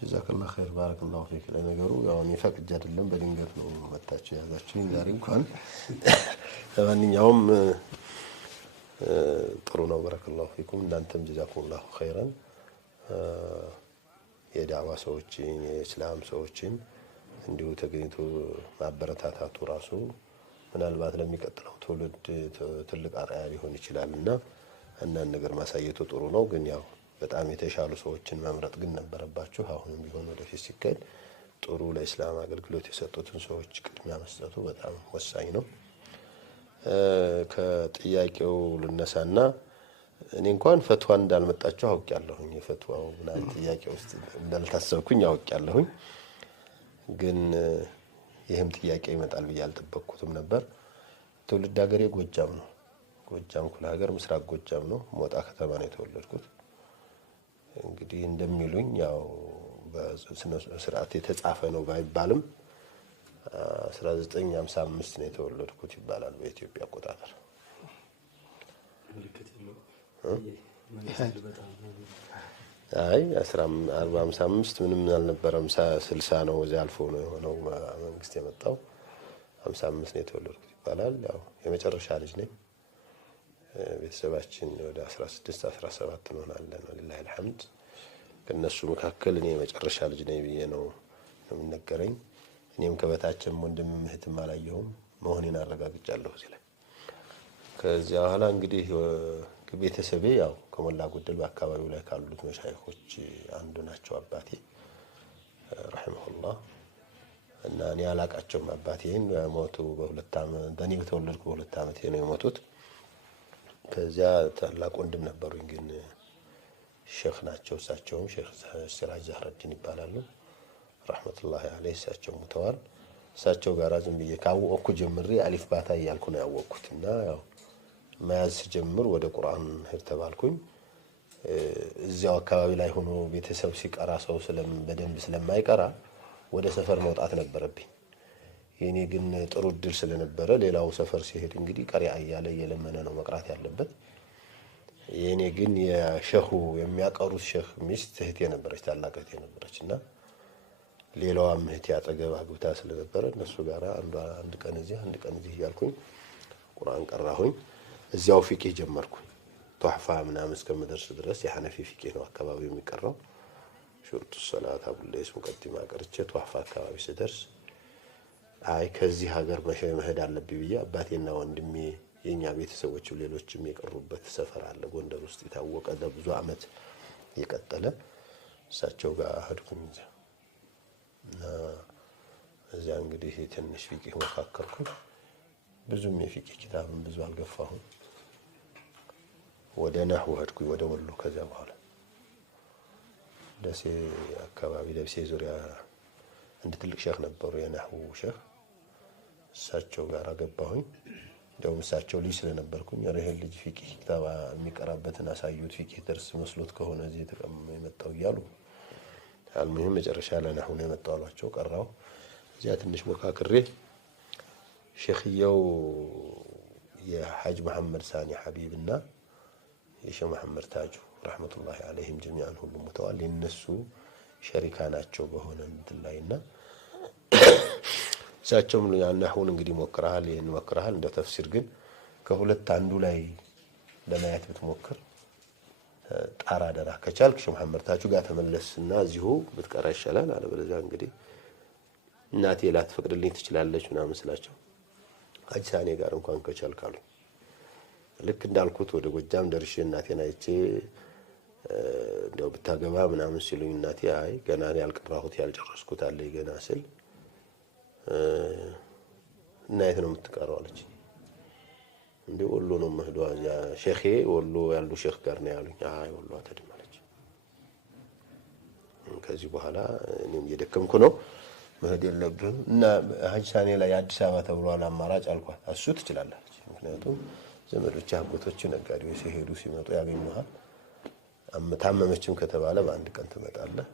ጀዛከላሁ ኸይር ባረከላሁ ፊክ ለነገሩ ያው እኔ ፈቅጄ አይደለም በድንገት ነው መጣችሁ ያዛችሁኝ ዛሬ እንኳን ለማንኛውም ጥሩ ነው ባረከላሁ ፊኩም እናንተም ጀዛኩሙላሁ ኸይራን የዳዋ ሰዎችን የእስላም ሰዎችን እንዲሁ ተገኝቶ ማበረታታቱ ራሱ ምናልባት ለሚቀጥለው ትውልድ ትልቅ አርአያ ሊሆን ይችላልና አንዳንድ ነገር ማሳየቱ ጥሩ ነው ግን ያው በጣም የተሻሉ ሰዎችን መምረጥ ግን ነበረባችሁ አሁንም ቢሆን ወደፊት ሲከል ጥሩ ለእስላም አገልግሎት የሰጡትን ሰዎች ቅድሚያ መስጠቱ በጣም ወሳኝ ነው ከጥያቄው ልነሳና እኔ እንኳን ፈትዋ እንዳልመጣችሁ አውቄያለሁኝ የፈትዋው ምናምን ጥያቄ ውስጥ እንዳልታሰብኩኝ አውቄያለሁኝ ግን ይሄም ጥያቄ ይመጣል ብዬ አልጠበቅኩትም ነበር ትውልድ ሀገሬ ጎጃም ነው ጎጃም ኩል ሀገር ምስራቅ ጎጃም ነው ሞጣ ከተማ ነው የተወለድኩት እንግዲህ እንደሚሉኝ ያው በስነ ስርዓት የተጻፈ ነው ባይባልም 1955 ነው የተወለድኩት ይባላል በኢትዮጵያ አቆጣጠር አይ 455 ምንም አልነበረም 60 ነው እዚህ አልፎ ነው የሆነው መንግስት የመጣው 55 ነው የተወለድኩት ይባላል ያው የመጨረሻ ልጅ ነኝ ቤተሰባችን ወደ 16 17 እንሆናለን ወላሂ الحمد ከነሱ መካከል እኔ የመጨረሻ ልጅ ነኝ ብዬ ነው የምነገረኝ እኔም ከበታችም ወንድም እህትም አላየሁም መሆኔን አረጋግጫለሁ እዚህ ላይ ከዚያ በኋላ እንግዲህ ቤተሰቤ ያው ከሞላ ጎደል በአካባቢው ላይ ካሉት መሻይኾች አንዱ ናቸው አባቴ ረሂመሁላህ እና እኔ አላቃቸውም አባቴን ሞቱ በሁለት ዓመት በእኔ በተወለድኩ በሁለት ዓመት ነው የሞቱት ከዚያ ታላቅ ወንድም ነበሩኝ ግን ሼኽ ናቸው እሳቸውም ሼኽ ሲራጅ ዛህረዲን ይባላሉ ረህመቱላሂ ዐለይሂ እሳቸው ሞተዋል እሳቸው ጋር ዝም ብዬ ካወቅኩ ጀምሬ አሊፍ ባታ እያልኩ ነው ያወቅኩትና ያው መያዝ ጀምር ወደ ቁርአን ሄድ ተባልኩኝ እዚያው አካባቢ ላይ ሆኖ ቤተሰብ ሲቀራ ሰው በደንብ ስለማይቀራ ወደ ሰፈር መውጣት ነበረብኝ የኔ ግን ጥሩ ድል ስለነበረ ሌላው ሰፈር ሲሄድ እንግዲህ ቀሪያ እያለ የለመነ ነው መቅራት ያለበት የኔ ግን የሸሁ የሚያቀሩት ሼኽ ሚስት እህቴ ነበረች ታላቅ እህቴ ነበረችና ሌላው እህቴ አጠገብ አግብታ ስለነበረ እነሱ ጋር አንድ ቀን እዚህ ያልኩኝ ቁርአን ቀራሁኝ እዚያው ፊቅህ ጀመርኩኝ ጧህፋ ምናምን እስከምደርስ ድረስ የሐነፊ ፊቅህ ነው አካባቢው የሚቀራው ሹርጡ ሰላት አቡለይስ ሙቀዲማ ቀርቼ ጧህፋ አካባቢ ስደርስ አይ ከዚህ ሀገር መሄድ አለብኝ ብዬ አባቴና ወንድሜ የኛ ቤተሰቦች ሌሎችም የቀሩበት ሰፈር አለ ጎንደር ውስጥ የታወቀ ለብዙ አመት የቀጠለ እሳቸው ጋር ሄድኩኝ እና እዚያ እንግዲህ ትንሽ ፊቅህ መካከርኩ ብዙም የፊቅህ ኪታብም ብዙ አልገፋሁም ወደ ነህው ሄድኩኝ ወደ ወሎ ከዚያ በኋላ ደሴ አካባቢ ደሴ ዙሪያ እንደ ትልቅ ሼኽ ነበሩ የነህው ሼኽ እሳቸው ጋር ገባሁኝ ደው እሳቸው ልጅ ስለነበርኩኝ የረህል ልጅ ፊቅህ ኪታብ የሚቀራበትን አሳዩት ፊቅህ ደርስ መስሎት ከሆነ እዚህ የመጣው ይያሉ አልሙሂም መጨረሻ ለነህው ነው የመጣው አሏቸው ቀራው እዚያ ትንሽ ሞካክሬ ሼኽየው የሐጅ መሐመድ ሳኒ ሐቢብና የሼኽ መሐመድ ታጁ ረህመቱላሂ ዐለይሂም ጀሚዓን ሁሉም ሞተዋል የነሱ ሸሪካ ናቸው በሆነ እንትላይና እሳቸውም ያናሁን እንግዲህ ሞክራል ይሄን ሞክራል እንደ ተፍሲር ግን ከሁለት አንዱ ላይ ለማየት ብትሞክር ጣራ ደራ ከቻልክ ሼኽ መሐመድ ታጁ ጋር ተመለስና እዚሁ ብትቀራ ይሻላል አለበለዚያ እንግዲህ እናቴ ላትፈቅድልኝ ትችላለች ምናምን ስላቸው አጅሳኔ ጋር እንኳን ከቻልካሉ ልክ እንዳልኩት ወደ ጎጃም ደርሼ እናቴን አይቼ እንደው ብታገባ ምናምን ሲሉኝ እናቴ አይ ገና ያልቀራሁት ያልጨረስኩት አለ ገና ስል እናይት ነው የምትቀራው አለች እንዴ ወሎ ነው መህዷ ያ ሼኼ ወሎ ያሉ ሼኽ ጋር ነው ያሉኝ አይ ወሎ አትሄድም አለች ከዚህ በኋላ እኔም እየደከምኩ ነው መሄድ የለብህም እና ሀጅሳኔ ላይ አዲስ አበባ ተብሏል አማራጭ አልኳት እሱ ትችላለች ምክንያቱም ዘመዶች አጎቶች ነጋዴዎች ሲሄዱ ሲመጡ ያገኙሃል ታመመችም ከተባለ በአንድ ቀን ትመጣለህ